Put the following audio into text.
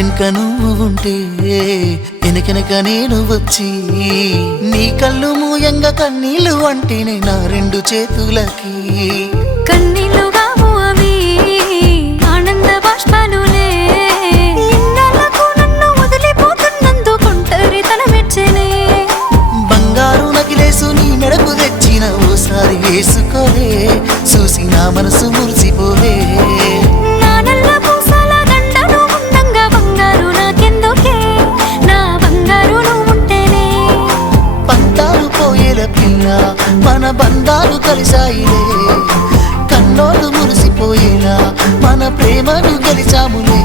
ఇంటెనక నువ్వు ఉంటే వెనకెనక నేను వచ్చి నీ కళ్ళు మూయంగా కన్నీళ్ళు అంటేనే నా రెండు చేతులకి కన్నీళ్ళుగావు అవి ఆనంద బాష్పాలులే ఇన్నాళ్ళకు నన్ను వదిలిపోతున్నందుకు ఒంటరితనం మెచ్చనే బంగారు నగిలేసు నీ మెడకు తెచ్చిన ఓసారి వేసుకోలే చూసి నా మనసు మురిసిపోలే నా నల్ల పూసల దండను ఉండంగా బంగారు నాకెందుకే నా బంగారు నువ్వు ఉంటేనే పంతాలు పోయేల పిల్ల మన బంధాలు కలిసాయిలే కన్నోళ్ళు మురిసిపోయేలా మన ప్రేమను గెలిచాములే